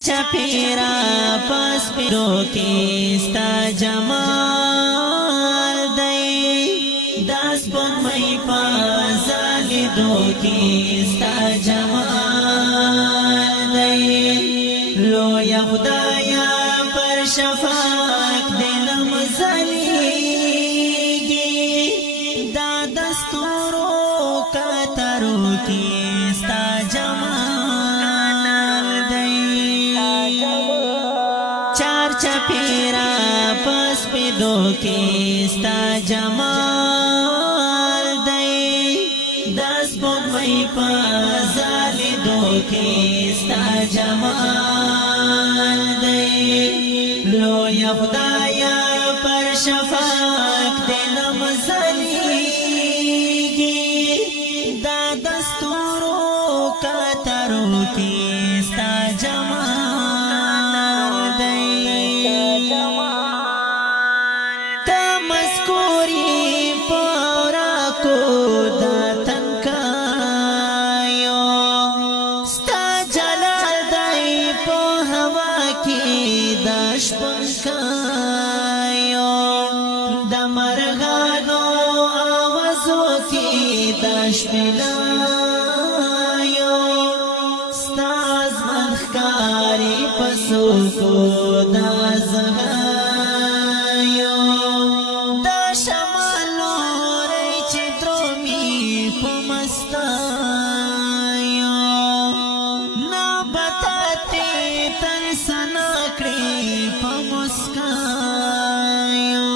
چپیرا پس پیرو کی ستا جمال دی داس پن مئی پازالی دو کی ستا جمال دی لو یا خدایا پر شفاق دلم زلیگی دا دستورو کترو کی ستا جمال دی چار چپیرا پس پیدو کی ستا جمال دی دس بون مئی پازالی دو کی ستا جمال دی لو یا خدایا پر شفاق دلم زلیگی دا دستورو کترو کی ستا جمال دی تا مذکوری پورا کو دا تنکایو ستا جلال دی پو ہوا کی داشپن کایو دا مرغانو آوازو کی داشپلایو ستا ازمن خکاری پسو کو دا زغایو دا شمالو ری چی درومی پمستایو نابطاتی تن سناکڑی پمسکایو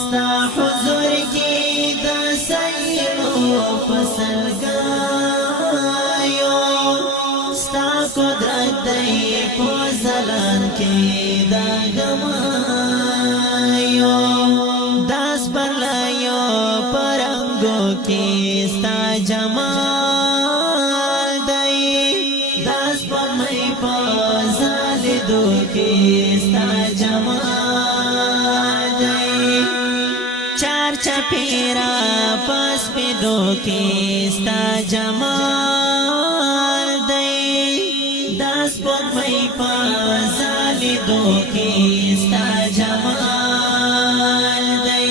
ستا حضور کی دا سیلو پسلگایو ستا قدرت دی پوزلان کی دا گمایو داس برلایو پرنگو کی ستا جمال دی داس پرمئی پازالی دو کی ستا جمال دی چار چپیرا پس پیدو کی ستا جمال دی دس پون مئی پازالی دو کی ستا جمال دی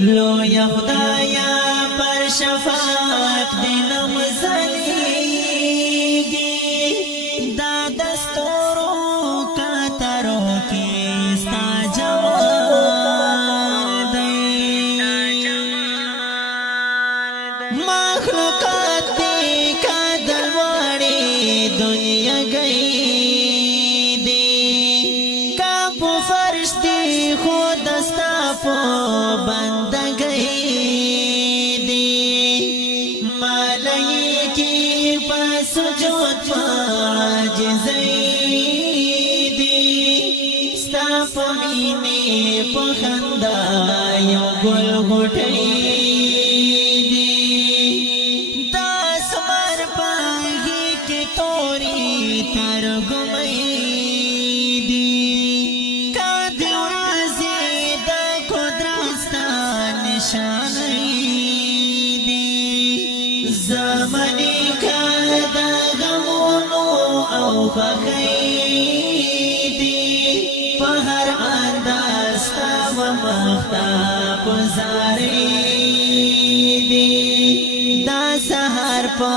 لو یا خدایا پر شفاق دلم زلیگی دا دستورو کترو کی ستا جمال دی مخلوقات دی کا دلواری دنیا گئی دی کابو فرش دی خود دستا پو بند گئی دی مالی کی پس جوت پاجزئی دی ستا پو مینی پو خندایو گل غٹئی ترگمئی دی کا دیورازی دا قدرستا نشانئی دی زمانی کا دا غمونو او بخئی دی پہر انداستا و مختاب زاری دی دا سہر پا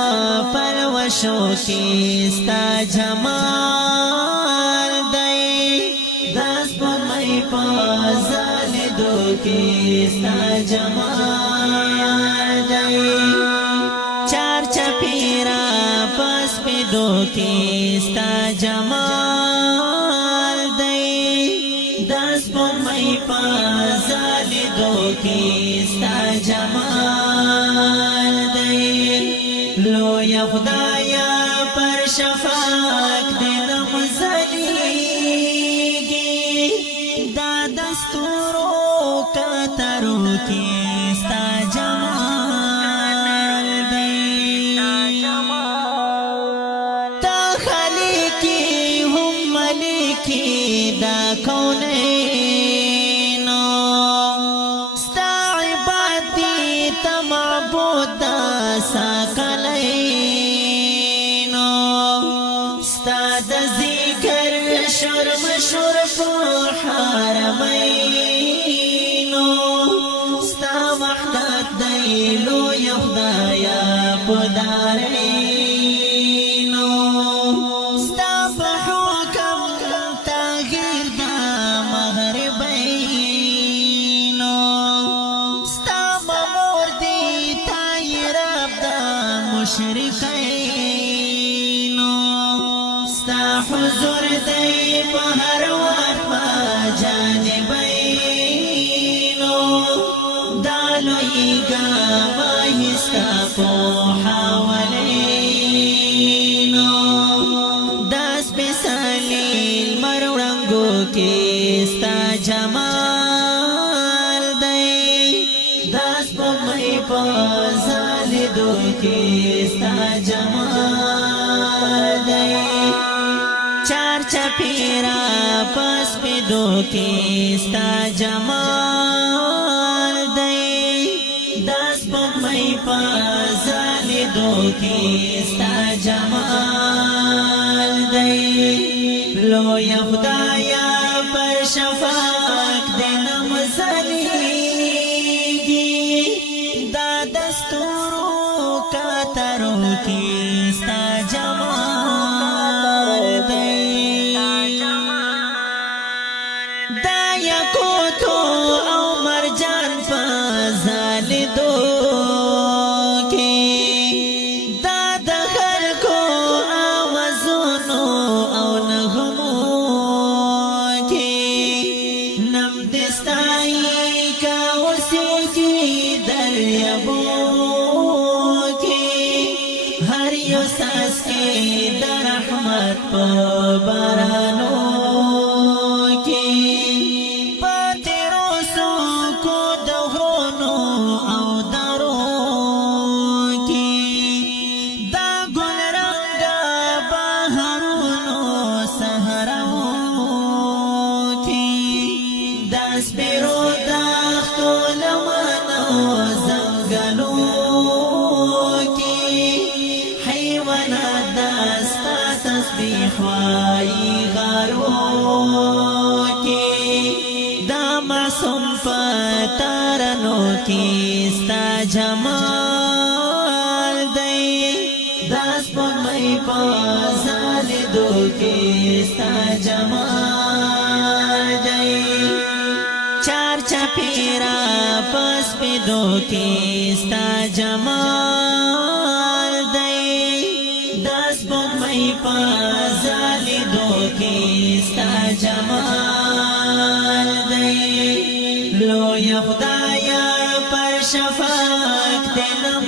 پروشو کی ستا جمال دی دس پن مئی پازالی دو کی ستا جمال دی چار چپیرا پس پیدو کی ستا جمال دی دس پن مئی پازالی دو کی ستا جمال دی لو یا خدایا پر شفاق دلم زلیگی دا دستورو کترو کی ستا جمال دی تا خالقی هم ملکی دا کونینو ستا عبادی تا معبود دا ساکلینو ستا دا زی مشهور مشهور په حرمینو ستا وحدت دی لوی خدایا په دارینو ستا په حکم تغییر د مغربینو ستا مور دی تای رب د مشرقینو ستا حضور دی په هر وخت په جانبینو دا لوی ګواهي ستا په حوالینو دا سپېڅلي لمر وړانګو کې ستا جمال دی دا سپوږمۍ په ځلېدو کې ستا جمال دی چار چپیرا پس پیدو کی ستا جمال دی دس پگمئی پس زالیدو کی ستا جمال دی لوی خدایا پر شفاق دنم زلیگی دا دستورو کاترو کی ستا جمال دی دا یاقوتو او مرجان په ځلېدو کې دا د خلکو آوازونو او نغمو کې نم دې ستایي که اوسېږي دریابو کې هر یو څاڅکی د رحمت په بارانو سپیرو داختو لمنو زنگلو کی حیوانات داستا تسبیح وائی غارو کی دا معصوم پتارنو کی ستا جمال دی دا سپوږمۍ په ځلېدو کی ستا جمال دی چار چپیرا پس پیدو کی ستا جمال دی دس پگمئی پا زالیدو کی ستا جمال دی لوی خدایا پر شفاق دلم